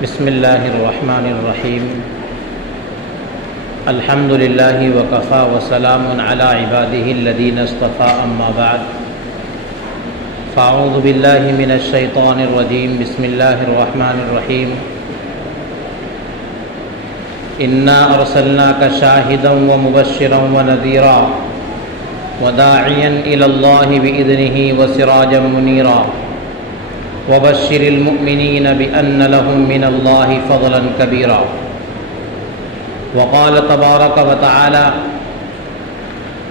بسم اللہ الرحمن الرحیم الحمد للہ وکفی وسلام علی عبادہ الذین اصطفی اما بعد فاعوذ باللہ من الشیطان الرجیم بسم اللہ الرحمن الرحیم انا ارسلناک شاہدا ومبشرا ونذیرا وداعیا الی اللہ بإذنہ وسراجا منیرا وبشر المؤمنین بأن لهم من اللہ فضلا کبیرا وقال تبارک وتعالی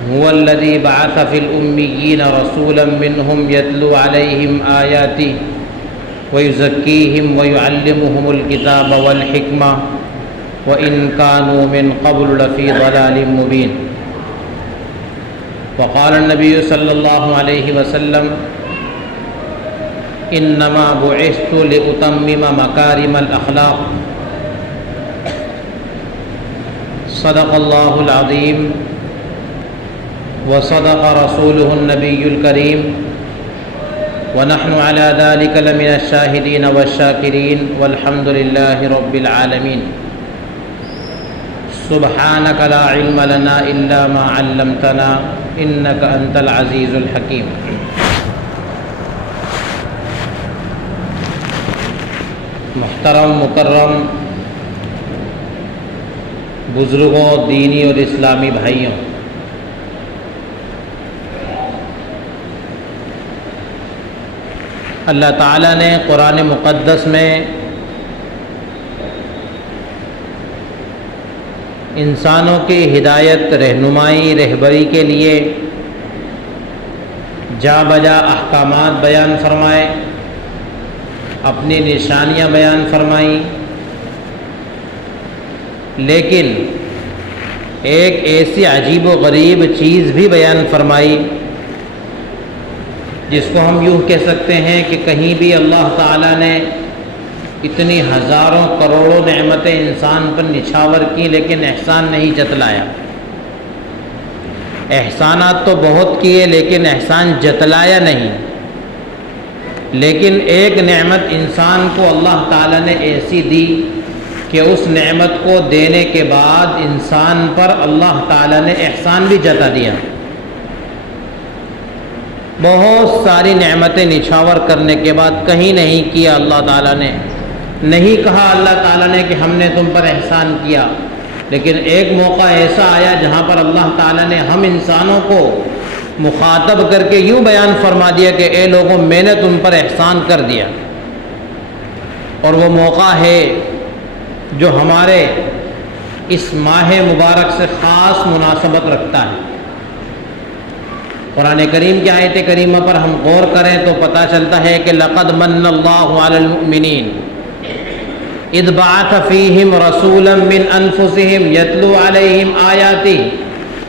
هو الذی بعث فی الأمیین رسولا منهم یتلو علیہم آیاته ویزکیہم ویعلمهم الکتاب والحکمہ وإن كانوا من قبل لفی ضلال مبین وقال النبی صلی اللہ علیہ وسلم انما بعثت لأتمم مکارم الاخلاق صدق اللہ العظیم وصدق رسولہ النبی الکریم ونحن على ذلك لمن الشاہدین والشاکرین والحمد للہ رب العالمین سبحانک لا علم لنا الا ما علمتنا انک انت العزیز الحکیم محترم مکرم بزرگوں، دینی اور اسلامی بھائیوں، اللہ تعالیٰ نے قرآن مقدس میں انسانوں کی ہدایت، رہنمائی، رہبری کے لیے جا بجا احکامات بیان فرمائے، اپنی نشانیاں بیان فرمائیں، لیکن ایک ایسی عجیب و غریب چیز بھی بیان فرمائی جس کو ہم یوں کہہ سکتے ہیں کہ کہیں بھی اللہ تعالیٰ نے اتنی ہزاروں کروڑوں نعمتیں انسان پر نچھاور کی لیکن احسان نہیں جتلایا۔ احسانات تو بہت کیے لیکن احسان جتلایا نہیں۔ لیکن ایک نعمت انسان کو اللہ تعالیٰ نے ایسی دی کہ اس نعمت کو دینے کے بعد انسان پر اللہ تعالیٰ نے احسان بھی جتا دیا۔ بہت ساری نعمتیں نچھاور کرنے کے بعد کہیں نہیں کیا اللہ تعالیٰ نے، نہیں کہا اللہ تعالیٰ نے کہ ہم نے تم پر احسان کیا، لیکن ایک موقع ایسا آیا جہاں پر اللہ تعالیٰ نے ہم انسانوں کو مخاطب کر کے یوں بیان فرما دیا کہ اے لوگوں، میں نے تم پر احسان کر دیا۔ اور وہ موقع ہے جو ہمارے اس ماہ مبارک سے خاص مناسبت رکھتا ہے۔ قرآن کریم کی آیت کریمہ پر ہم غور کریں تو پتہ چلتا ہے کہ لقد من اللہ علی المؤمنین اذ بعث فیہم رسولا من انفسہم یتلو علیہم آیاتہ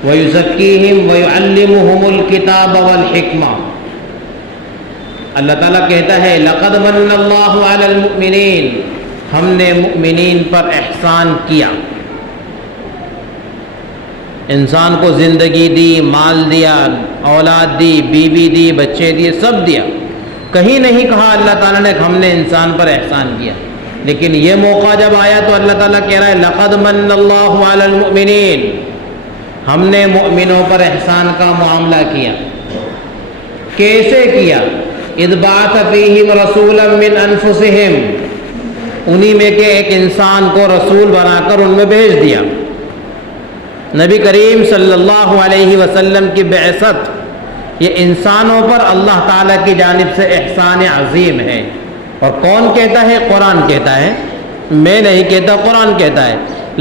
وَيُزَكِّيهِمْ وَيُعَلِّمُهُمُ الْكِتَابَ وَالْحِكْمَةَ۔ اللہ تعالیٰ کہتا ہے لَقَدْ مَنَّ اللَّهُ عَلَى الْمُؤْمِنِينَ، ہم نے مؤمنین پر احسان کیا۔ انسان کو زندگی دی، مال دیا، اولاد دی، بیوی دی، بچے دیے، سب دیا۔ کہیں نہیں کہا اللہ تعالیٰ نے کہ ہم نے انسان پر احسان کیا، لیکن یہ موقع جب آیا تو اللہ تعالیٰ کہہ رہا ہے لَقَدْ مَنَّ اللَّهُ عَلَى الْمُؤْمِنِينَ، ہم نے مؤمنوں پر احسان کا معاملہ کیا۔ کیسے کیا؟ اذ بعث فیہم رسولا من انفسہم، انہی میں کے ایک انسان کو رسول بنا کر ان میں بھیج دیا۔ نبی کریم صلی اللہ علیہ وسلم کی بعثت یہ انسانوں پر اللہ تعالیٰ کی جانب سے احسان عظیم ہے۔ اور کون کہتا ہے؟ قرآن کہتا ہے، میں نہیں کہتا، قرآن کہتا ہے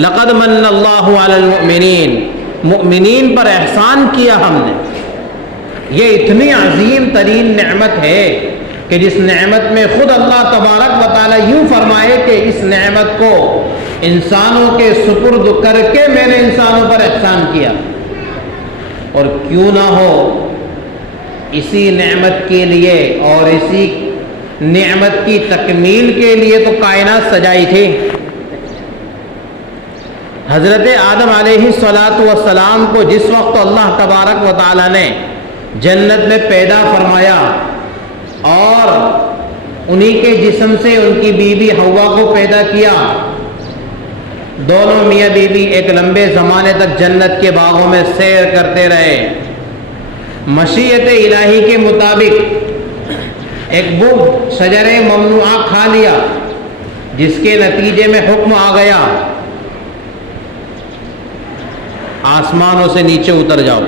لقد من اللہ علی المؤمنین، مؤمنین پر احسان کیا ہم نے۔ یہ اتنی عظیم ترین نعمت ہے کہ جس نعمت میں خود اللہ تبارک و تعالیٰ یوں فرمائے کہ اس نعمت کو انسانوں کے سپرد کر کے میں نے انسانوں پر احسان کیا۔ اور کیوں نہ ہو، اسی نعمت کے لیے اور اسی نعمت کی تکمیل کے لیے تو کائنات سجائی تھی۔ حضرت آدم علیہ السلام کو جس وقت اللہ تبارک و تعالیٰ نے جنت میں پیدا فرمایا اور انہی کے جسم سے ان کی بیوی حوا کو پیدا کیا. دونوں میاں بیوی ایک لمبے زمانے تک جنت کے باغوں میں سیر کرتے رہے. مشیت الہی کے مطابق ایک بت شجر ممنوعہ کھا لیا، جس کے نتیجے میں حکم آ گیا آسمانوں سے نیچے اتر جاؤ.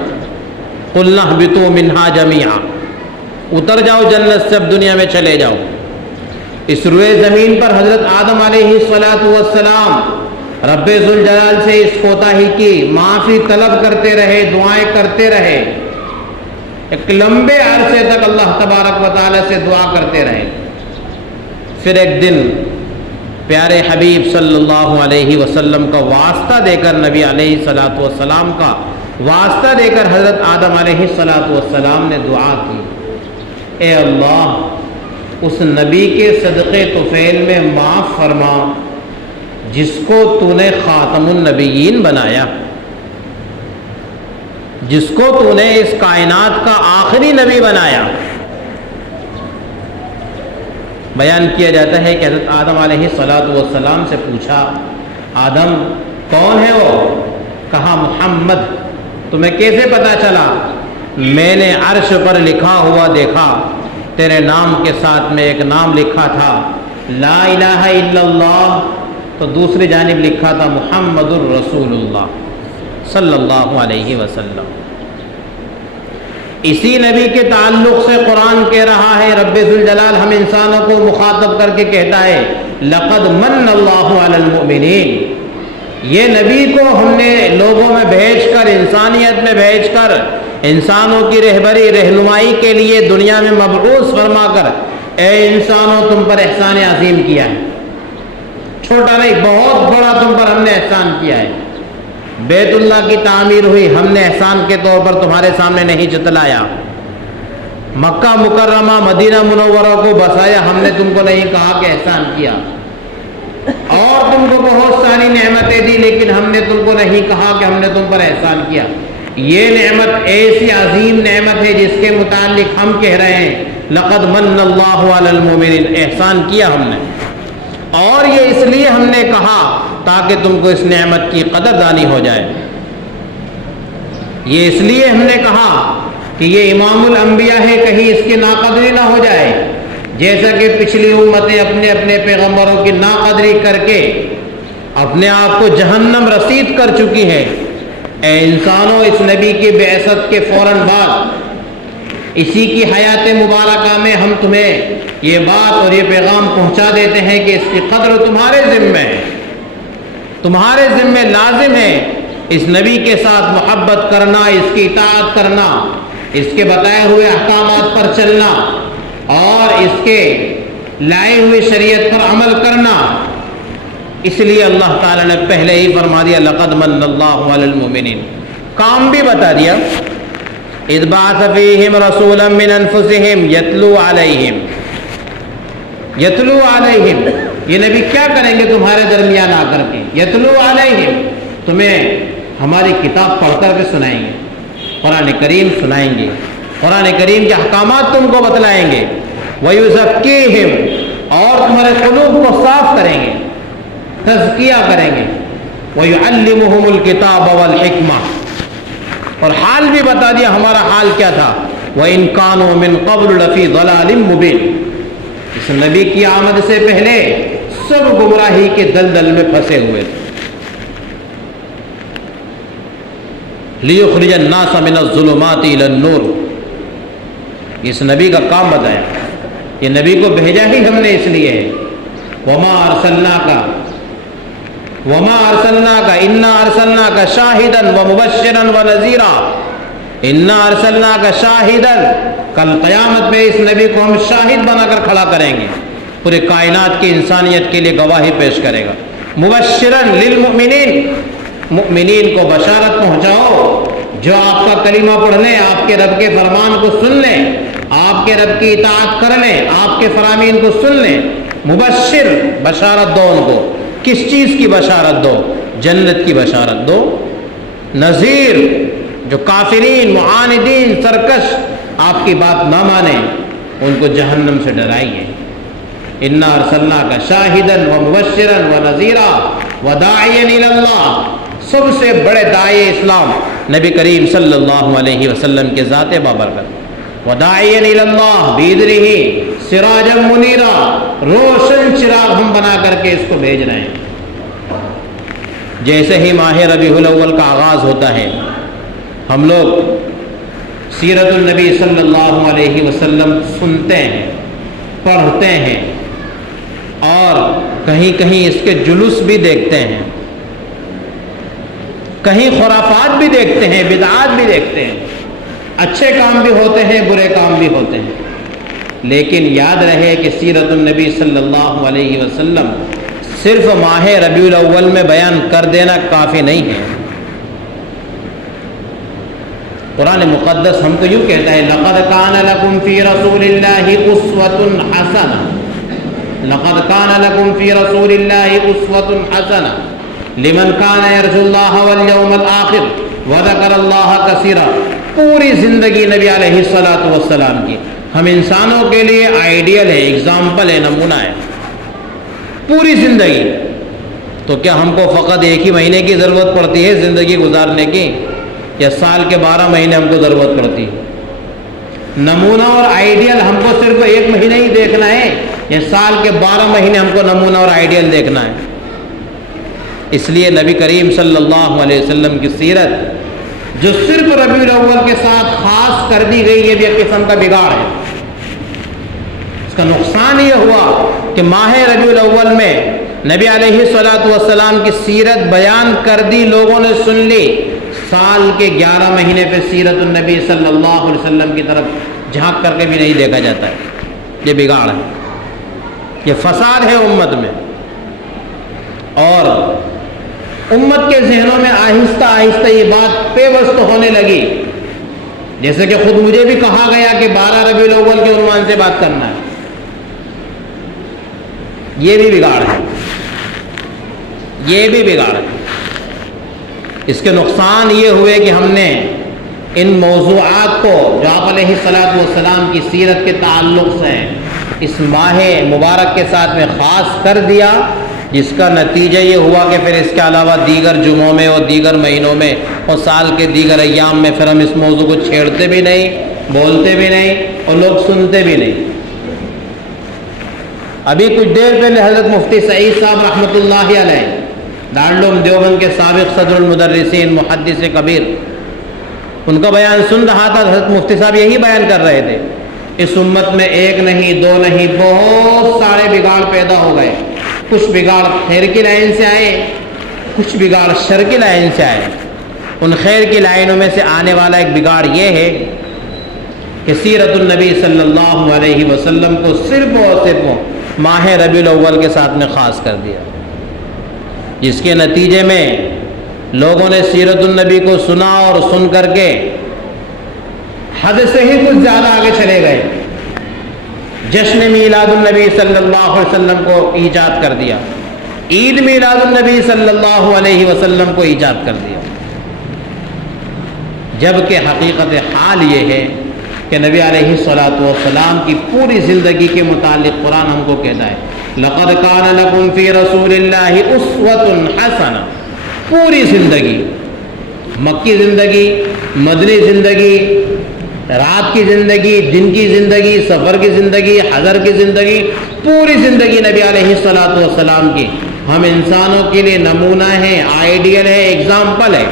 قُلْنَا اهْبِطُوا مِنْهَا جَمِيعًا، اتر جاؤ جنت سے، اب دنیا میں چلے جاؤ. اس روئے زمین پر حضرت آدم علیہ السلام رب ذوالجلال سے اس کوتاہی کی معافی طلب کرتے رہے، دعائیں کرتے رہے. ایک لمبے عرصے تک اللہ تبارک و تعالی سے دعا کرتے رہے. پھر ایک دن پیارے حبیب صلی اللہ علیہ وسلم کا واسطہ دے کر، نبی علیہ الصلوۃ والسلام کا واسطہ دے کر حضرت آدم علیہ الصلوۃ والسلام نے دعا کی، اے اللہ اس نبی کے صدقے طفیل میں معاف فرما جس کو تو نے خاتم النبیین بنایا، جس کو تو نے اس کائنات کا آخری نبی بنایا. بیان کیا جاتا ہے کہ حضرت آدم علیہ الصلوۃ والسلام سے پوچھا، آدم کون ہے وہ؟ کہا محمد. تمہیں کیسے پتا چلا؟ میں نے عرش پر لکھا ہوا دیکھا، تیرے نام کے ساتھ میں ایک نام لکھا تھا لا الہ الا اللہ، تو دوسری جانب لکھا تھا محمد الرسول اللہ صلی اللہ علیہ وسلم. اسی نبی کے تعلق سے قرآن کہہ رہا ہے، رب ذوالجلال ہم انسانوں کو مخاطب کر کے کہتا ہے لقد من اللہ علی المؤمنین. یہ نبی کو ہم نے لوگوں میں بھیج کر، انسانیت میں بھیج کر، انسانوں کی رہبری رہنمائی کے لیے دنیا میں مبعوث فرما کر، اے انسانوں تم پر احسان عظیم کیا ہے. چھوٹا نہیں، بہت بڑا تم پر ہم نے احسان کیا ہے. بیت اللہ کی تعمیر ہوئی، ہم نے احسان کے طور پر تمہارے سامنے نہیں جتلایا. مکہ مکرمہ مدینہ منورہ کو بسایا، ہم نے تم کو نہیں کہا کہ احسان کیا. اور تم کو بہت ساری نعمتیں دی، لیکن ہم نے تم کو نہیں کہا کہ ہم نے تم پر احسان کیا. یہ نعمت ایسی عظیم نعمت ہے جس کے متعلق ہم کہہ رہے ہیں لقد من اللہ علی المؤمنین، احسان کیا ہم نے. اور یہ اس لیے ہم نے کہا تاکہ تم کو اس نعمت کی قدردانی ہو جائے. یہ اس لیے ہم نے کہا کہ یہ امام الانبیاء ہے، کہیں اس کی ناقدری نہ ہو جائے، جیسا کہ پچھلی امتیں اپنے اپنے پیغمبروں کی ناقدری کر کے اپنے آپ کو جہنم رسید کر چکی ہے. اے انسانوں، اس نبی کی بعثت کے فوراً بعد اسی کی حیات مبارکہ میں ہم تمہیں یہ بات اور یہ پیغام پہنچا دیتے ہیں کہ اس کی قدر تمہارے ذمہ ہے، تمہارے ذمہ لازم ہے اس نبی کے ساتھ محبت کرنا، اس کی اطاعت کرنا، اس کے بتائے ہوئے احکامات پر چلنا اور اس کے لائے ہوئے شریعت پر عمل کرنا. اس لیے اللہ تعالیٰ نے پہلے ہی فرما دیا لقد من اللہ علی المؤمنین. کام بھی بتا دیا، اذ بعث فیہم رسولا من انفسہم یتلو علیہم. یتلو علیہم، یہ نبی کیا کریں گے تمہارے درمیان آ کر کے؟ یتلو علیہم، تمہیں ہماری کتاب پڑھ کر کے سنائیں گے، قرآن کریم سنائیں گے، قرآن کریم کے احکامات تم کو بتلائیں گے. وَيُزَكِّيهِمْ، اور تمہارے قلوب کو صاف کریں گے، تزکیہ کریں گے. وَيُعَلِّمُهُمُ الْكِتَابَ وَالْحِكْمَةَ، اور حال بھی بتا دیا ہمارا حال کیا تھا. وَإِن كَانُوا مِن قَبْلُ لَفِي ضَلَالٍ مُبِينٍ، اس نبی کی آمد سے پہلے سب گمراہی کے دلدل میں پھنسے ہوئے تھے. لِيُخْرِجَ النَّاسَ مِنَ الظُّلُمَاتِ إِلَى النُّورِ، اس نبی کا کام بتایا. یہ نبی کو بھیجا ہی ہم نے اس لیے ہے. وَمَا أَرْسَلْنَاكَ إِنَّا أَرْسَلْنَاكَ شَاهِدًا وَمُبَشِّرًا وَنَذِيرًا. إِنَّا أَرْسَلْنَاكَ شَاهِدًا، کل قیامت میں اس نبی کو ہم شاہد بنا کر کھڑا کریں گے، پورے کائنات کی انسانیت کے لیے گواہی پیش کرے گا. مبشراً للمؤمنین، مؤمنین کو بشارت پہنچاؤ جو آپ کا کلمہ پڑھ لیں، آپ کے رب کے فرمان کو سن لیں، آپ کے رب کی اطاعت کر لیں، آپ کے فرامین کو سن لیں. مبشر، بشارت دو ان کو. کس چیز کی بشارت دو؟ جنت کی بشارت دو. نذیر، جو کافرین، معاندین، سرکش آپ کی بات نہ مانیں ان کو جہنم سے ڈرائیے. انا ارسلناک شاہدا ومبشرا ونذیرا وداعیا الی اللہ، سب سے بڑے داعی اسلام نبی کریم صلی اللہ علیہ وسلم کے ذات بابرکت، وداعیا الی اللہ باذنہ سراجا منیرا، روشن چراغ ہم بنا کر کے اس کو بھیج رہے ہیں۔ جیسے ہی ماہ ربیع الاول کا آغاز ہوتا ہے، ہم لوگ سیرت النبی صلی اللہ علیہ وسلم سنتے ہیں، پڑھتے ہیں، اور کہیں کہیں اس کے جلوس بھی دیکھتے ہیں، کہیں خرافات بھی دیکھتے ہیں، بدعات بھی دیکھتے ہیں، اچھے کام بھی ہوتے ہیں، برے کام بھی ہوتے ہیں، لیکن یاد رہے کہ سیرت النبی صلی اللہ علیہ وسلم صرف ماہ ربیع الاول میں بیان کر دینا کافی نہیں ہے۔ قرآن مقدس ہم کو یوں کہتا ہے لقد کان لکم فی رسول اللہ اسوۃ حسنہ، لقد کان لکم فی رسول اللہ اسوۃ حسنہ لمن کان یرجو اللہ والیوم الآخر وذکر اللہ کثیرا۔ پوری زندگی نبی علیہ الصلوۃ والسلام کی ہم انسانوں کے لیے آئیڈیل ہے، اگزامپل ہے، نمونہ ہے، پوری زندگی۔ تو کیا ہم کو فقط ایک ہی مہینے کی ضرورت پڑتی ہے زندگی گزارنے کی، یا سال کے 12 مہینے ہم کو ضرورت پڑتی ہے؟ نمونہ اور آئیڈیل ہم کو صرف ایک مہینے ہی دیکھنا ہے، یا سال کے 12 مہینے ہم کو نمونہ اور آئیڈیل دیکھنا ہے؟ اس لیے نبی کریم صلی اللہ علیہ وسلم کی سیرت جو صرف ربیع الاول کے ساتھ خاص کر دی گئی، یہ بھی ایک قسم کا بگاڑ ہے۔ اس کا نقصان یہ ہوا کہ ماہ ربیع الاول میں نبی علیہ الصلوۃ والسلام کی سیرت بیان کر دی، لوگوں نے سن لی، سال کے 11 مہینے پہ سیرت النبی صلی اللہ علیہ وسلم کی طرف جھانک کر کے بھی نہیں دیکھا جاتا ہے۔ یہ بگاڑ ہے، یہ فساد ہے امت میں، اور امت کے ذہنوں میں آہستہ آہستہ یہ بات پیوست ہونے لگی، جیسے کہ خود مجھے بھی کہا گیا کہ 12 ربیع الاول کے عنوان سے بات کرنا ہے۔ یہ بھی بگاڑ ہے، یہ بھی بگاڑ ہے۔ اس کے نقصان یہ ہوئے کہ ہم نے ان موضوعات کو جو آپ علیہ الصلوۃ والسلام کی سیرت کے تعلق سے اس ماہ مبارک کے ساتھ میں خاص کر دیا، جس کا نتیجہ یہ ہوا کہ پھر اس کے علاوہ دیگر جمعوں میں اور دیگر مہینوں میں اور سال کے دیگر ایام میں پھر ہم اس موضوع کو چھیڑتے بھی نہیں، بولتے بھی نہیں، اور لوگ سنتے بھی نہیں۔ ابھی کچھ دیر پہلے حضرت مفتی سعید صاحب رحمۃ اللہ علیہ، دارالعلوم دیوبند کے سابق صدر المدرسین، محدث کبیر، ان کا بیان سن رہا تھا۔ حضرت مفتی صاحب یہی بیان کر رہے تھے، اس امت میں ایک نہیں، دو نہیں، بہت سارے بگاڑ پیدا ہو گئے۔ کچھ بگاڑ خیر کی لائن سے آئے، کچھ بگاڑ شر کی لائن سے آئے۔ ان خیر کی لائنوں میں سے آنے والا ایک بگاڑ یہ ہے کہ سیرت النبی صلی اللہ علیہ وسلم کو صرف اور صرف ماہ ربیع الاول کے ساتھ میں خاص کر دیا، جس کے نتیجے میں لوگوں نے سیرت النبی کو سنا اور سن کر کے حد سے ہی کچھ زیادہ آگے چلے گئے، جشن میلاد النبی صلی اللہ علیہ وسلم کو ایجاد کر دیا، عید میلاد النبی صلی اللہ علیہ وسلم کو ایجاد کر دیا، جبکہ حقیقت حال یہ ہے کہ نبی علیہ الصلوۃ والسلام کی پوری زندگی کے متعلق قرآن ہم کو کہتا ہے لقد کان لکم فی رسول اللہ اسوۃ حسنہ۔ پوری زندگی، مکی زندگی، مدنی زندگی، رات کی زندگی، دن کی زندگی، سفر کی زندگی، حضر کی زندگی، پوری زندگی نبی علیہ الصلوۃ والسلام کی ہم انسانوں کے لیے نمونہ ہے، آئیڈیل ہے، اگزامپل ہے،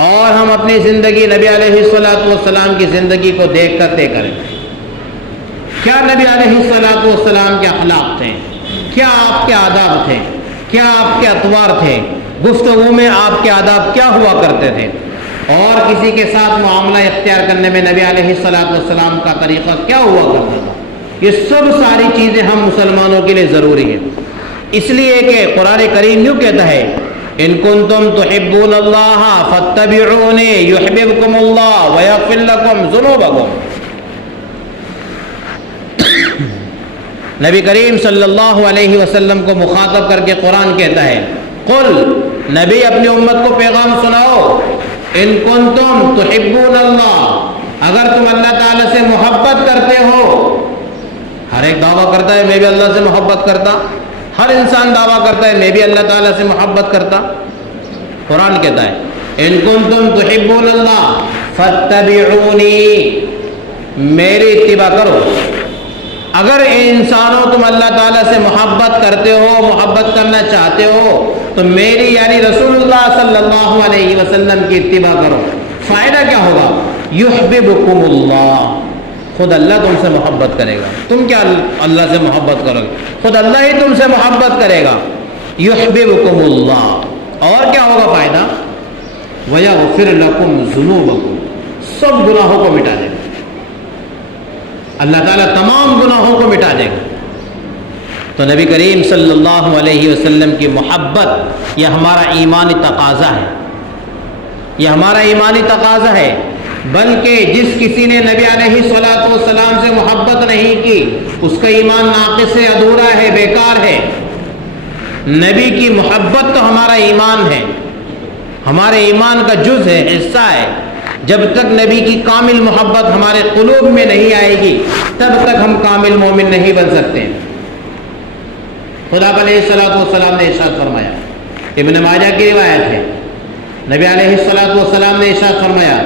اور ہم اپنی زندگی نبی علیہ الصلوۃ والسلام کی زندگی کو دیکھ کر طے کریں۔ کیا نبی علیہ الصلوۃ والسلام کے اخلاق تھے؟ کیا آپ کے آداب تھے؟ کیا آپ کے اطوار تھے؟ گفتگو میں آپ کے آداب کیا ہوا کرتے تھے؟ اور کسی کے ساتھ معاملہ اختیار کرنے میں نبی علیہ الصلوۃ والسلام کا طریقہ کیا ہوا کرتا تھا؟ یہ سب ساری چیزیں ہم مسلمانوں کے لیے ضروری ہیں، اس لیے کہ قرآن کریم یوں کہتا ہے ان کنتم تحبون اللہ فاتبعونی یحببکم اللہ ویغفر لکم ذنوبکم۔ نبی کریم صلی اللہ علیہ وسلم کو مخاطب کر کے قرآن کہتا ہے قل، نبی اپنی امت کو پیغام سناؤ، ان کنتم تحبون اللہ، اگر تم اللہ تعالی سے محبت کرتے ہو، ہر ہر ایک دعویٰ کرتا ہے میں بھی اللہ سے محبت کرتا، ہر انسان دعویٰ کرتا ہے میں بھی اللہ تعالیٰ سے محبت کرتا۔ قرآن کہتا ہے ان کنتم تحبون اللہ فاتبعونی، میری اتباع کرو۔ اگر انسانوں تم اللہ تعالیٰ سے محبت کرتے ہو، محبت کرنا چاہتے ہو تو میری یعنی رسول اللہ صلی اللہ علیہ وسلم کی اتباع کرو۔ فائدہ کیا ہوگا؟ یحببکم اللہ، خود اللہ تم سے محبت کرے گا۔ تم کیا اللہ سے محبت کرو گے، خود اللہ ہی تم سے محبت کرے گا۔ یحببکم اللہ، اور کیا ہوگا فائدہ؟ ویغفر لکم ذنوبکم، سب گناہوں کو مٹا دے گا۔ اللہ تعالیٰ تمام گناہوں کو مٹا دے گا۔ تو نبی کریم صلی اللہ علیہ وسلم کی محبت یہ ہمارا ایمانی تقاضا ہے، یہ ہمارا ایمانی تقاضا ہے۔ بلکہ جس کسی نے نبی علیہ الصلوۃ والسلام سے محبت نہیں کی اس کا ایمان ناقص ہے، ادھورا ہے، بیکار ہے۔ نبی کی محبت تو ہمارا ایمان ہے، ہمارے ایمان کا جز ہے، حصہ ہے۔ جب تک نبی کی کامل محبت ہمارے قلوب میں نہیں آئے گی تب تک ہم کامل مومن نہیں بن سکتے۔ خدا علیہ الصلوۃ والسلام نے ارشاد فرمایا، ابن ماجہ کی روایت ہے، نبی علیہ الصلوۃ والسلام نے ارشاد فرمایا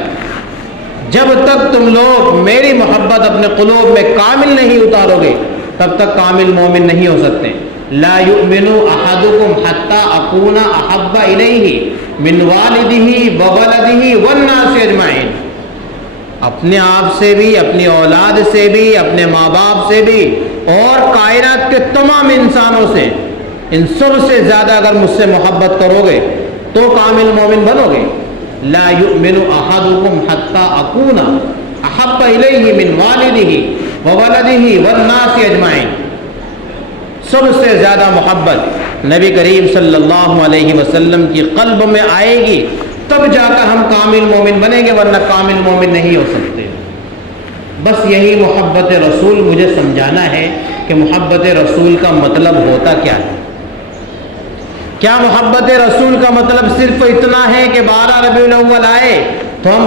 جب تک تم لوگ میری محبت اپنے قلوب میں کامل نہیں اتارو گے تب تک کامل مومن نہیں ہو سکتے۔ لا یؤمن احدکم حتی اکون احب الیہ من والدہ وولدہ والناس اجمعین، اپنے آپ سے بھی، اپنی اولاد سے بھی، اپنے ماں باپ سے بھی اور کائنات کے تمام انسانوں سے، ان سب سے زیادہ اگر مجھ سے محبت کرو گے تو کامل مومن بنو گے۔ لا یؤمن احدکم حتی اکون احب الیہ من والدہ وولدہ والناس اجمعین، سب سے زیادہ محبت نبی کریم صلی اللہ علیہ وسلم کی قلب میں آئے گی تب جا کر ہم کامل مومن بنیں گے، ورنہ کامل مومن نہیں ہو سکتے۔ بس یہی محبت رسول مجھے سمجھانا ہے کہ محبت رسول کا مطلب ہوتا کیا ہے۔ کیا محبت رسول کا مطلب صرف اتنا ہے کہ 12 ربیع الاول آئے تو ہم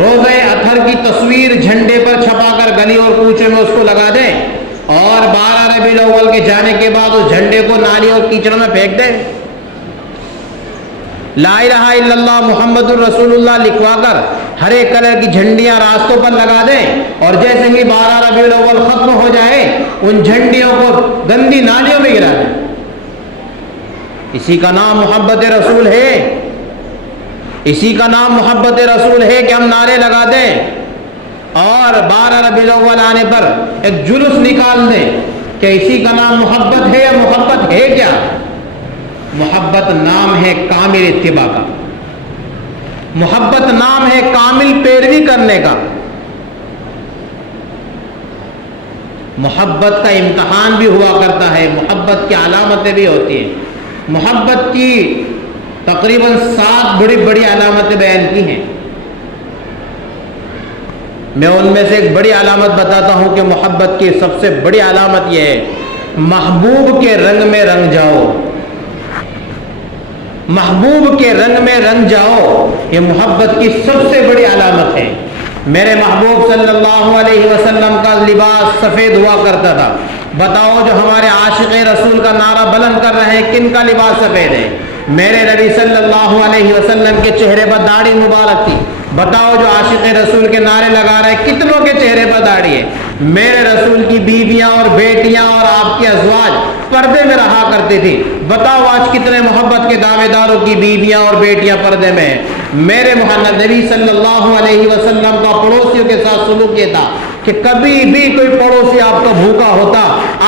روزہ اطہر کی تصویر جھنڈے پر چھپا کر گلی اور کوچے میں اس کو لگا دیں اور 12 ربیع الاول کے جانے کے بعد اس جھنڈے کو نالی اور کیچڑ میں پھینک دیں؟ لا الہ الا اللہ محمد الرسول اللہ لکھوا کر ہر ایک کلر کی جھنڈیاں راستوں پر لگا دیں اور جیسے ہی 12 ربیع الاول ختم ہو جائے ان جھنڈیوں کو گندی نالیوں میں گرا دیں؟ اسی کا نام محبت رسول ہے، اسی کا نام محبت رسول ہے کہ ہم نعرے لگا دیں اور 12 ربیع الاول آنے پر ایک جلوس نکال دیں کہ اسی کا نام محبت ہے یا محبت ہے کیا؟ محبت نام ہے کامل اتباع کا، محبت نام ہے کامل پیروی کرنے کا۔ محبت کا امتحان بھی ہوا کرتا ہے، محبت کی علامتیں بھی ہوتی ہیں۔ محبت کی تقریباً 7 بڑی بڑی علامتیں بیان کی ہیں۔ میں ان میں سے ایک بڑی علامت بتاتا ہوں کہ محبت کی سب سے بڑی علامت یہ ہے، محبوب کے رنگ میں رنگ جاؤ، محبوب کے رنگ میں رنگ جاؤ، یہ محبت کی سب سے بڑی علامت ہے۔ میرے محبوب صلی اللہ علیہ وسلم کا لباس سفید ہوا کرتا تھا۔ بتاؤ جو ہمارے عاشق رسول کا نعرہ بلند کر رہے ہیں کن کا لباس سفید ہے؟ میرے نبی صلی اللہ علیہ وسلم کے چہرے پر داڑھی مبارک تھی۔ بتاؤ جو عاشق رسول کے نعرے لگا رہے ہیں کتنوں کے چہرے پر داڑھی ہے؟ میرے رسول کی بیویاں اور بیٹیاں اور آپ کے ازواج پردے میں رہا کرتے تھے۔ بتاؤ آج کتنے محبت کے دعوے داروں کی بیویاں اور بیٹیاں پردے میں ہیں۔ میرے محمد نبی صلی اللہ علیہ وسلم کا پڑوسیوں کے ساتھ سلوک یہ تھا کہ کبھی بھی کوئی پڑوسی آپ کا بھوکا ہوتا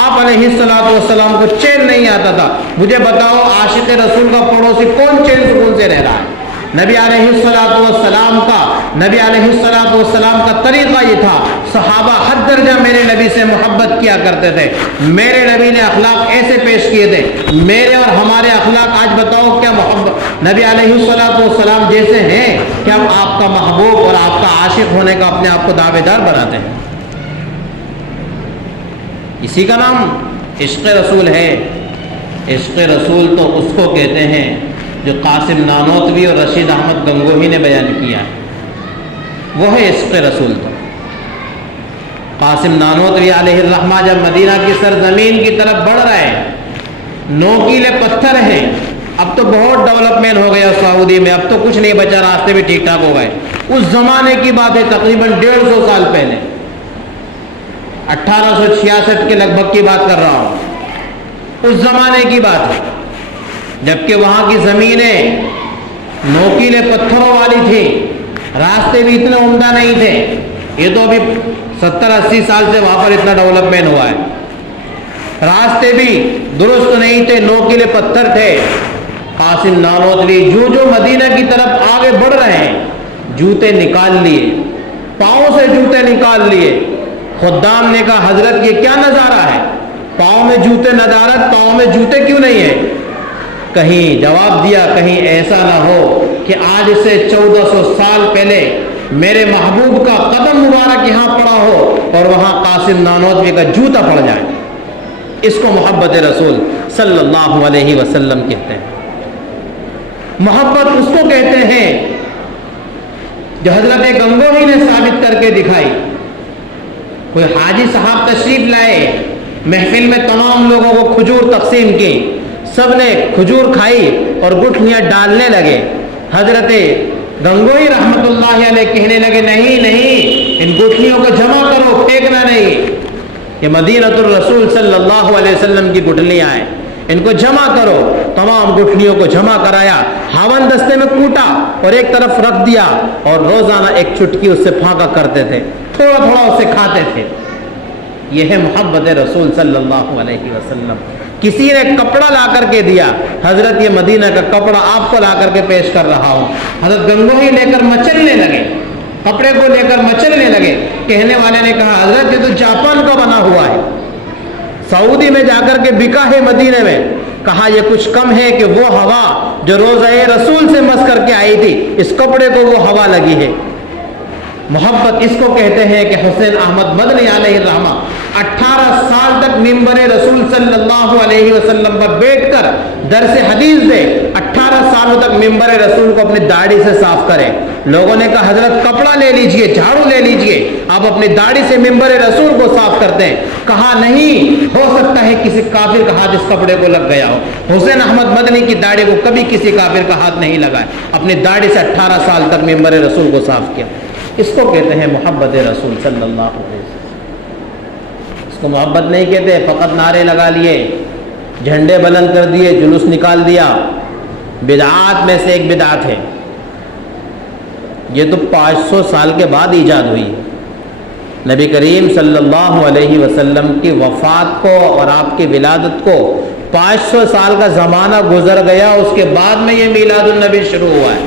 آپ علیہ الصلوۃ والسلام کو چین نہیں آتا تھا۔ مجھے بتاؤ عاشق رسول کا پڑوسی کون چین سکون سے رہ رہا ہے؟ نبی علیہ الصلوۃ والسلام کا طریقہ یہ تھا، صحابہ حد درجہ میرے نبی سے محبت کیا کرتے تھے، میرے نبی نے اخلاق ایسے پیش کیے تھے۔ میرے اور ہمارے اخلاق آج بتاؤ کیا محبت نبی علیہ الصلوۃ والسلام جیسے ہیں کہ ہم آپ کا محبوب اور آپ کا عاشق ہونے کا اپنے آپ کو دعوے دار بناتے ہیں؟ اسی کا نام عشق رسول ہے۔ عشق رسول تو اس کو کہتے ہیں جو قاسم نانوتوی اور رشید احمد گنگوہی نے بیان کیا ہے، وہ ہے عشق رسول۔ تو قاسم نانوتوی علیہ الرحمہ جب مدینہ کی سرزمین کی طرف بڑھ رہے ہیں، نوکیلے پتھر ہیں، اب تو بہت ڈیولپمنٹ ہو گیا سعودی میں، اب تو کچھ نہیں بچا، راستے بھی ٹھیک ٹھاک ہو گئے۔ اس زمانے کی بات ہے، تقریباً 150 سال پہلے، 1866 کے لگ بھگ کی بات کر رہا ہوں، اس زمانے کی بات ہے، جبکہ وہاں کی زمینیں نوکیلے پتھروں والی تھی، راستے بھی اتنے عمدہ نہیں تھے۔ یہ تو ابھی 70-80 سال سے وہاں پر اتنا ڈیولپمنٹ ہوا ہے، راستے بھی درست نہیں تھے، نوکیلے پتھر تھے۔ قاسم نانوتوی جو مدینہ کی طرف آگے بڑھ رہے ہیں، جوتے نکال لیے، پاؤں سے جوتے نکال لیے۔ خدام نے کہا حضرت یہ کیا نظارہ ہے، پاؤں میں جوتے ندارت، پاؤں میں جوتے کیوں نہیں ہیں؟ کہیں جواب دیا کہیں ایسا نہ ہو کہ آج سے 1400 سال پہلے میرے محبوب کا قدم مبارک یہاں پڑا ہو اور وہاں قاسم نانوتوی کا جوتا پڑ جائے۔ اس کو محبت رسول صلی اللہ علیہ وسلم کہتے ہیں۔ محبت اس کو کہتے ہیں جو حضرت گنگوہی نے ثابت کر کے دکھائی۔ کوئی حاجی صاحب تشریف لائے، محفل میں تمام لوگوں کو کھجور تقسیم کی، سب نے کھجور کھائی اور گٹھلیاں ڈالنے لگے۔ حضرت گنگوہی رحمت اللہ علیہ کہنے لگے نہیں نہیں، ان گٹھلیوں کو جمع کرو، پھینکنا نہیں، یہ مدینہ الرسول صلی اللہ علیہ وسلم کی گٹھلیاں ہیں، ان کو جمع کرو۔ تمام گٹھلیوں کو جمع کرایا، ہاون دستے میں کوٹا اور ایک طرف رکھ دیا، اور روزانہ ایک چٹکی اس سے پھانکا کرتے تھے، تھوڑا تھوڑا اسے کھاتے تھے۔ یہ ہے محبت رسول صلی اللہ علیہ وسلم۔ کسی نے کپڑا لا کر کے دیا، حضرت یہ مدینہ کا کپڑا آپ کو لا کر کے پیش کر رہا ہوں۔ حضرت گنگوہی لے کر مچلنے لگے، کپڑے کو لے کر مچلنے لگے۔ کہنے والے نے کہا حضرت یہ تو جاپان کا بنا ہوا ہے، سعودی میں جا کر کے بکا ہے مدینے میں۔ کہا یہ کچھ کم ہے کہ وہ ہوا جو روضہ رسول سے مس کر کے آئی تھی، اس کپڑے کو وہ ہوا لگی ہے۔ محبت اس کو کہتے ہیں کہ حسین احمد مدنی علیہ الرحمہ 18 سال تک ممبر رسول صلی اللہ علیہ وسلم پر بیٹھ کر درس حدیث دے، 18 سالوں تک ممبر رسول کو اپنی داڑھی سے صاف کرے۔ لوگوں نے کہا حضرت کپڑا لے لیجئے، جھاڑو لے لیجئے، آپ اپنی داڑھی سے ممبر رسول کو صاف کرتے ہیں۔ کہا نہیں، ہو سکتا ہے کسی کافر کا ہاتھ اس کپڑے کو لگ گیا ہو۔ حسین احمد مدنی کی داڑھی کو کبھی کسی کافر کا ہاتھ نہیں لگا ہے، اپنی داڑھی سے 18 سال تک ممبر رسول کو صاف کیا۔ اس کو کہتے ہیں محبت رسول صلی اللہ علیہ وسلم۔ اس کو محبت نہیں کہتے فقط نعرے لگا لیے، جھنڈے بلند کر دیے، جلوس نکال دیا۔ بدعات میں سے ایک بدعت ہے، یہ تو 500 سال کے بعد ایجاد ہوئی ہے۔ نبی کریم صلی اللہ علیہ وسلم کی وفات کو اور آپ کی ولادت کو 500 سال کا زمانہ گزر گیا، اس کے بعد میں یہ میلاد النبی شروع ہوا ہے۔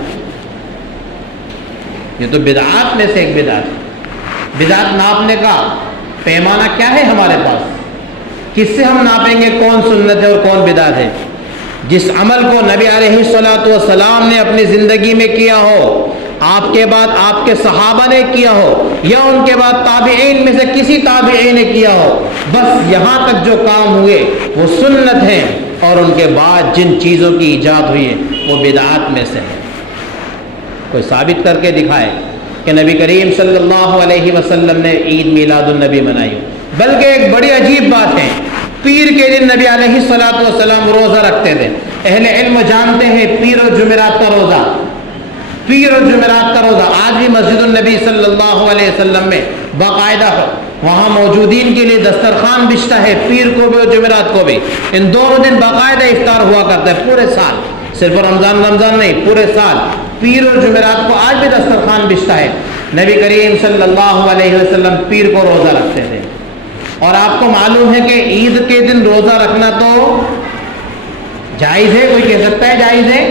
یہ تو بدعات میں سے ایک بدعت ہے۔ بدعت ناپنے کا پیمانہ کیا ہے ہمارے پاس؟ کس سے ہم ناپیں گے کون سنت ہے اور کون بدعت ہے؟ جس عمل کو نبی علیہ الصلوۃ والسلام نے اپنی زندگی میں کیا ہو، آپ کے بعد آپ کے صحابہ نے کیا ہو، یا ان کے بعد تابعین میں سے کسی تابعین نے کیا ہو، بس یہاں تک جو کام ہوئے وہ سنت ہیں، اور ان کے بعد جن چیزوں کی ایجاد ہوئی ہے وہ بدعات میں سے ہے۔ کوئی ثابت کر کے دکھائے کہ نبی کریم صلی اللہ علیہ وسلم نے عید میلاد النبی منائی ہو۔ بلکہ ایک بڑی عجیب بات ہے، پیر کے دن نبی علیہ الصلوۃ والسلام روزہ رکھتے تھے۔ اہل علم جانتے ہیں پیر و جمعرات کا روزہ، پیر و جمعرات کا روزہ آج بھی مسجد النبی صلی اللہ علیہ وسلم میں باقاعدہ وہاں موجودین کے لیے دسترخوان بچھتا ہے، پیر کو بھی اور جمعرات کو بھی۔ ان دونوں دن باقاعدہ افطار ہوا کرتا ہے پورے سال، صرف رمضان نہیں، پورے سال پیر اور جمعرات کو آج بھی دسترخوان بچھتا ہے۔ نبی کریم صلی اللہ علیہ وسلم پیر کو روزہ رکھتے تھے، اور آپ کو معلوم ہے کہ عید کے دن روزہ رکھنا تو جائز ہے؟ کوئی کہہ سکتا ہے جائز ہے؟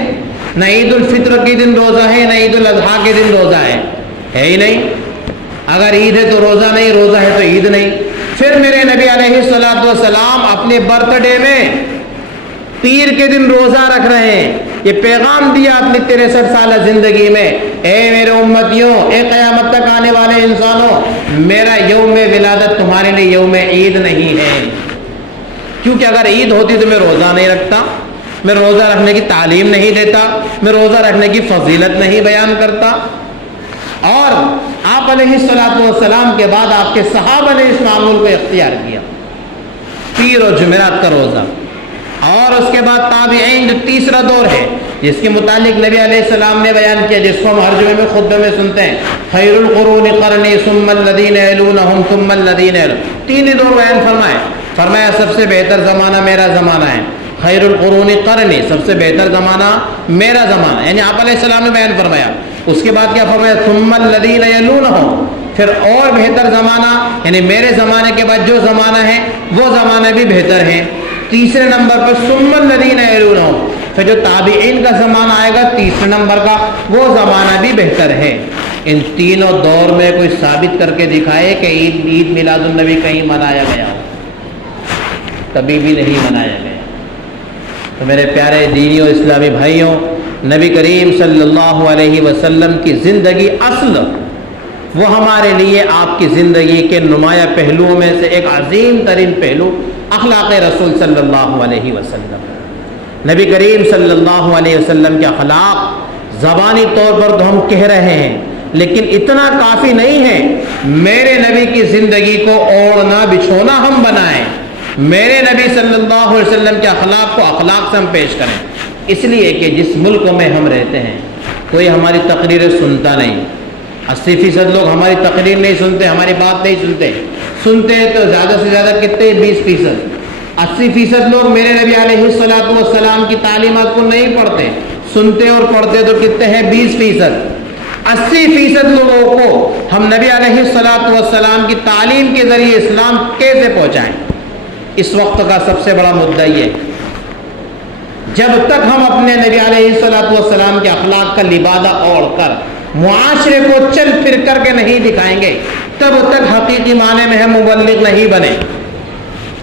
نہ عید الفطر کے دن روزہ ہے، نہ عید الاضحیٰ کے دن روزہ ہے ہی نہیں۔ اگر عید ہے تو روزہ نہیں، روزہ ہے تو عید نہیں۔ پھر میرے نبی علیہ الصلوۃ والسلام اپنے برتھ ڈے میں پیر کے دن روزہ رکھ رہے ہیں۔ یہ پیغام دیا اپنی 63 سالہ زندگی میں، اے میرے امتیوں، اے قیامت تک آنے والے انسانوں، میرا یوم ولادت تمہارے لیے یوم عید نہیں ہے، کیونکہ اگر عید ہوتی تو میں روزہ نہیں رکھتا، میں روزہ رکھنے کی تعلیم نہیں دیتا، میں روزہ رکھنے کی فضیلت نہیں بیان کرتا۔ اور آپ علیہ الصلوۃ والسلام کے بعد آپ کے صحابہ نے اس معمول کو اختیار کیا، پیر و جمعرات کا روزہ۔ اور اس کے بعد تابعین جو تیسرا دور ہے، جس کے متعلق نبی علیہ السلام نے بیان کیا، جس کو ہم ہر جمعے میں خطبے میں سنتے ہیں، خیر القرون قرنی ثم الذین یلونہم ثم الذین یلونہم، تین ہی دور بیان فرمایا سب سے بہتر زمانہ میرا زمانہ ہے، خیر القرون قرنی، سب سے بہتر زمانہ میرا زمانہ، یعنی آپ علیہ السلام نے بیان فرمایا۔ اس کے بعد کیا فرمایا؟ ثم الذین یلونہم، پھر اور بہتر زمانہ، یعنی میرے زمانے کے بعد جو زمانہ ہے وہ زمانہ بھی بہتر ہے۔ تیسرے نمبر پر ثم الذین یلونہم، پھر جو تابعین کا زمانہ آئے گا تیسرے نمبر کا، وہ زمانہ بھی بہتر ہے۔ ان تینوں دور میں کوئی ثابت کر کے دکھائے کہ عید میلاد النبی کہیں منایا گیا ہو؟ کبھی بھی نہیں منایا گیا۔ تو میرے پیارے دینی اور اسلامی بھائیوں، نبی کریم صلی اللہ علیہ وسلم کی زندگی اصل، وہ ہمارے لیے آپ کی زندگی کے نمایاں پہلوؤں میں سے ایک عظیم ترین پہلو اخلاق رسول صلی اللہ علیہ وسلم۔ نبی کریم صلی اللہ علیہ وسلم کے اخلاق زبانی طور پر تو ہم کہہ رہے ہیں، لیکن اتنا کافی نہیں ہے میرے نبی کی زندگی کو اوڑھنا بچھونا ہم بنائیں، میرے نبی صلی اللہ علیہ وسلم کے اخلاق کو اخلاق سے ہم پیش کریں۔ اس لیے کہ جس ملک میں ہم رہتے ہیں کوئی ہماری تقریریں سنتا نہیں، 80% لوگ ہماری تقریر نہیں سنتے، ہماری بات نہیں سنتے ہیں تو زیادہ سے زیادہ کتنے؟ 20%۔ 80% لوگ میرے نبی علیہ الصلوۃ والسلام کی تعلیمات کو نہیں پڑھتے، سنتے اور پڑھتے تو کتنے ہیں؟ 20%۔ 80% لوگوں کو ہم نبی علیہ الصلوۃ والسلام کی تعلیم کے ذریعے اسلام کیسے پہنچائیں؟ اس وقت کا سب سے بڑا مدعا یہ ہے، جب تک ہم اپنے نبی علیہ الصلوۃ والسلام کے اخلاق کا لبادہ اوڑھ کر معاشرے کو چل پھر کر کے نہیں دکھائیں گے، تب تک حقیقی معنی میں ہم مبلغ نہیں بنے۔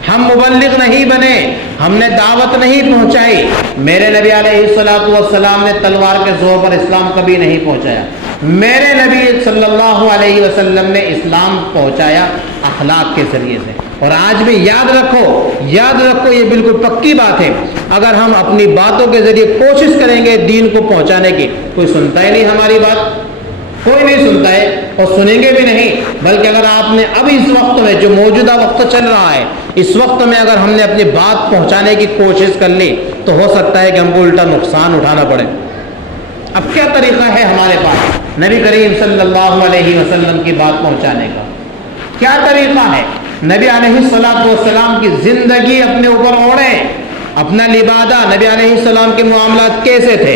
ہم مبلغ نہیں بنے، ہم نے دعوت نہیں پہنچائی۔ میرے نبی علیہ الصلوۃ والسلام نے تلوار کے زور پر اسلام کبھی نہیں پہنچایا، میرے نبی صلی اللہ علیہ وسلم نے اسلام پہنچایا اخلاق کے ذریعے سے۔ اور آج بھی یاد رکھو یہ بالکل پکی بات ہے، اگر ہم اپنی باتوں کے ذریعے کوشش کریں گے دین کو پہنچانے کی، کوئی سنتا ہی نہیں ہماری بات، کوئی نہیں سنتا ہے اور سنیں گے بھی نہیں۔ بلکہ اگر آپ نے اب اس وقت میں جو موجودہ وقت چل رہا ہے، اس وقت میں اگر ہم نے اپنی بات پہنچانے کی کوشش کر لی تو ہو سکتا ہے کہ ہم کو الٹا نقصان اٹھانا پڑے۔ اب کیا طریقہ ہے ہمارے پاس نبی کریم صلی اللہ علیہ وسلم کی بات پہنچانے کا؟ کیا طریقہ ہے؟ نبی علیہ الصلوۃ والسلام کی زندگی اپنے اوپر اوڑھیں، اپنا لبادہ، نبی علیہ السلام کے معاملات کیسے تھے،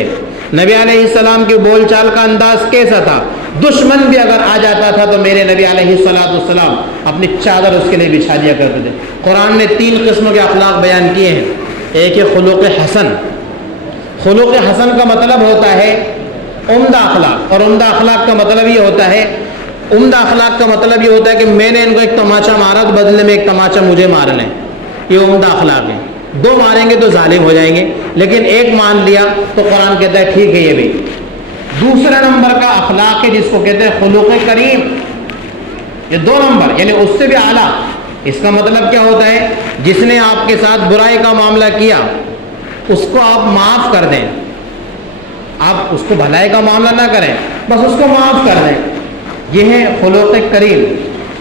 نبی علیہ السلام کے بول چال کا انداز کیسا تھا۔ دشمن بھی اگر آ جاتا تھا تو میرے نبی علیہ الصلوۃ والسلام اپنی چادر اس کے لیے بچھا دیا کرتے تھے۔ قرآن نے 3 قسم کے اخلاق بیان کیے ہیں۔ ایک ہے خلق حسن۔ خلق حسن کا مطلب ہوتا ہے عمدہ اخلاق، اور عمدہ اخلاق کا مطلب یہ ہوتا ہے کہ میں نے ان کو ایک تماچا مارا تو بدلے میں ایک تماچا مجھے مار لیں، یہ عمدہ اخلاق ہے۔ 2 ماریں گے تو ظالم ہو جائیں گے، لیکن 1 مان لیا تو قرآن کہتا ہے ٹھیک ہے یہ بھی۔ دوسرے نمبر کا اخلاق ہے جس کو کہتے ہیں خلق کریم، یہ 2 نمبر یعنی اس سے بھی اعلیٰ۔ اس کا مطلب کیا ہوتا ہے؟ جس نے آپ کے ساتھ برائی کا معاملہ کیا اس کو آپ معاف کر دیں، آپ اس کو بھلائی کا معاملہ نہ کریں، بس اس کو معاف کر دیں، یہ ہے خلق کریم۔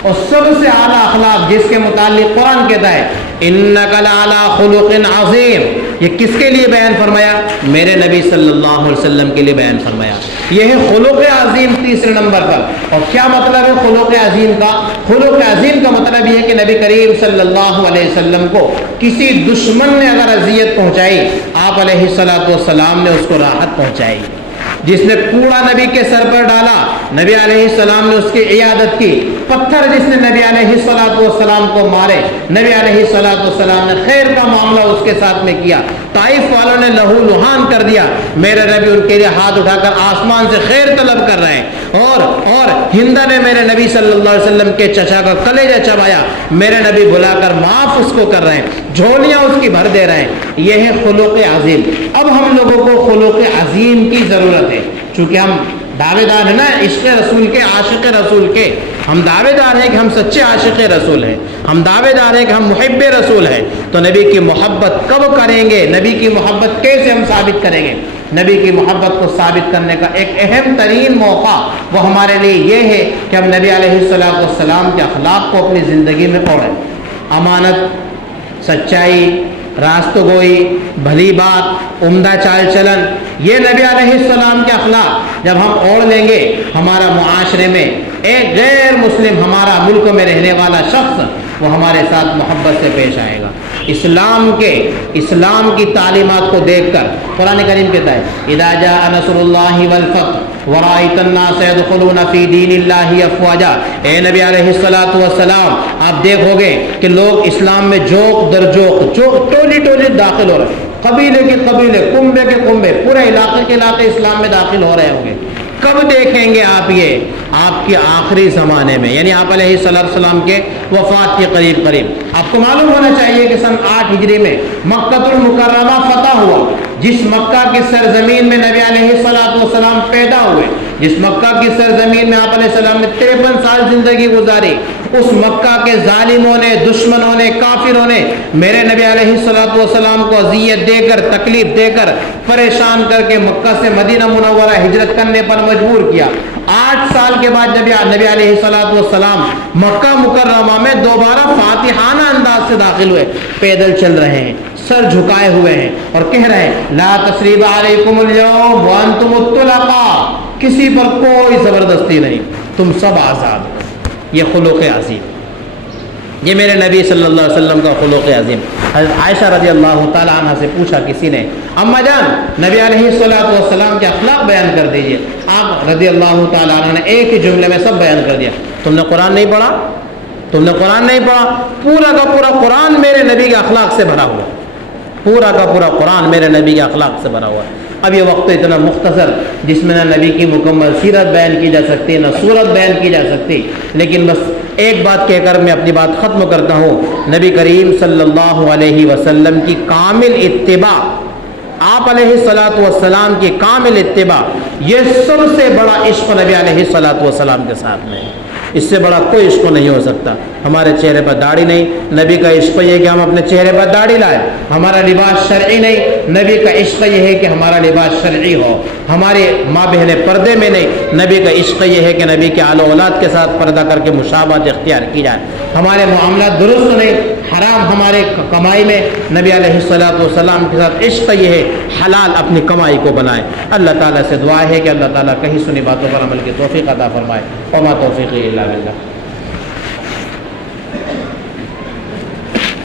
اور سب سے اعلیٰ اخلاق جس کے متعلق قرآن کہتا ہے انک لعلی خلق عظیم، یہ کس کے لیے بیان فرمایا؟ میرے نبی صلی اللہ علیہ وسلم کے لیے بیان فرمایا۔ یہ ہے خلق عظیم تیسرے نمبر پر۔ اور کیا مطلب ہے خلق عظیم کا؟ خلق عظیم کا مطلب یہ ہے کہ نبی کریم صلی اللہ علیہ وسلم کو کسی دشمن نے اگر اذیت پہنچائی، آپ علیہ الصلوۃ والسلام نے اس کو راحت پہنچائی۔ جس نے کوڑا نبی کے سر پر ڈالا، نبی علیہ السلام نے اس کی عیادت کی۔ پتھر جس نے نبی علیہ الصلوۃ والسلام کو مارے، نبی علیہ الصلوۃ والسلام نے خیر کا معاملہ اس کے ساتھ میں کیا۔ طائف والوں نے لہو لہان کر دیا، میرے نبی ان کے لیے ہاتھ اٹھا کر آسمان سے خیر طلب کر رہے ہیں۔ اور ہندا نے میرے نبی صلی اللہ علیہ وسلم کے چچا کا کلیجہ چبایا، میرے نبی بلا کر معاف اس کو کر رہے ہیں، جھولیاں اس کی بھر دے رہے ہیں۔ یہ ہے خلق عظیم۔ اب ہم لوگوں کو خلق عظیم کی ضرورت ہے، چونکہ ہم دعوے دار ہیں نا عشق رسول کے، عاشق رسول کے۔ ہم دعوے دار ہیں کہ ہم سچے عاشق رسول ہیں، ہم دعوے دار ہیں کہ ہم محب رسول ہیں، تو نبی کی محبت کب کریں گے؟ نبی کی محبت کیسے ہم ثابت کریں گے؟ نبی کی محبت کو ثابت کرنے کا ایک اہم ترین موقع وہ ہمارے لیے یہ ہے کہ ہم نبی علیہ السلام کے اخلاق کو اپنی زندگی میں اوڑھیں۔ امانت، سچائی، راست گوئی، بھلی بات، عمدہ چال چلن، یہ نبی علیہ السلام کے اخلاق جب ہم اوڑھ لیں گے، ہمارا معاشرے میں ایک غیر مسلم ہمارا ملک میں رہنے والا شخص وہ ہمارے ساتھ محبت سے پیش آئے گا۔ اسلام کی تعلیمات کو دیکھ کر قرآن کریم کہتا ہے اذا جاء نصر اللہ والفتح ورأیت الناس يدخلون فی دین اللہ افواجا، اے نبی علیہ السلام آپ دیکھو گے کہ لوگ اسلام میں جوک در جوک ٹولی ٹولی داخل ہو رہے ہیں، قبیلے کے قبیلے، کنبے کے کنبے، پورے علاقے کے علاقے اسلام میں داخل ہو رہے ہوں گے۔ کب دیکھیں گے آپ؟ یہ آپ کے آخری زمانے میں، یعنی آپ علیہ السلام کے وفات کے قریب قریب۔ آپ کو معلوم ہونا چاہیے کہ سن 8 ہجری میں مکہ المکرمہ فتح ہوا، جس مکہ کی سرزمین میں نبی علیہ السلام پیدا ہوئے، جس مکہ کی سرزمین میں آپ علیہ السلام نے 53 سال زندگی گزاری، اس مکہ کے ظالموں نے، دشمنوں نے، کافروں نے میرے نبی علیہ السلام کو اذیت دے کر، تکلیف دے کر، پریشان کر کے مکہ سے مدینہ منورہ ہجرت کرنے پر مجبور کیا۔ 8 سال کے بعد جب نبی علیہ السلام مکہ مکرمہ میں دوبارہ فاتحانہ انداز سے داخل ہوئے، پیدل چل رہے ہیں، سر جھکائے ہوئے ہیں اور کہہ رہے ہیں لا تثریب علیکم اليوم وانتم الطلقاء، کسی پر کوئی زبردستی نہیں، تم سب آزاد ہو۔ یہ خلق عظیم، یہ میرے نبی صلی اللہ علیہ وسلم کا خلق عظیم۔ حضرت عائشہ رضی اللہ تعالی عنہ سے پوچھا کسی نے، اما جان نبی علیہ السلام کے اخلاق بیان کر دیجئے۔ آپ رضی اللہ تعالی عنہ نے ایک ہی جملے میں سب بیان کر دیا۔ تم نے قرآن نہیں پڑھا؟ تم نے قرآن نہیں پڑھا؟ پورا کا پورا قرآن میرے نبی کے اخلاق سے بھرا ہوا، پورا کا پورا قرآن میرے نبی کے اخلاق سے بھرا ہوا۔ اب یہ وقت اتنا مختصر جس میں نہ نبی کی مکمل سیرت بیان کی جا سکتی، نہ صورت بیان کی جا سکتی، لیکن بس ایک بات کہہ کر میں اپنی بات ختم کرتا ہوں۔ نبی کریم صلی اللہ علیہ وسلم کی کامل اتباع، آپ علیہ السلام کی کامل اتباع، یہ سب سے بڑا عشق نبی علیہ السلام کے ساتھ میں ہے۔ اس سے بڑا کوئی عشق نہیں ہو سکتا۔ ہمارے چہرے پر داڑھی نہیں، نبی کا عشق یہ کہ ہم اپنے چہرے پر داڑھی لائیں۔ ہمارا لباس شرعی نہیں، نبی کا عشق یہ ہے کہ ہمارا لباس شرعی ہو۔ ہمارے ماں بہنیں پردے میں نہیں، نبی کا عشق یہ ہے کہ نبی کے آل و اولاد کے ساتھ پردہ کر کے مشابہت اختیار کی جائے۔ ہمارے معاملات درست نہیں، حرام ہمارے کمائی میں، نبی علیہ السلام کے ساتھ عشق یہ ہے حلال اپنی کمائی کو بنائے۔ اللہ تعالیٰ سے دعا ہے کہ اللہ تعالیٰ کہیں سنی باتوں پر عمل کی توفیق عطا فرمائے۔ وما توفیقی الا باللہ۔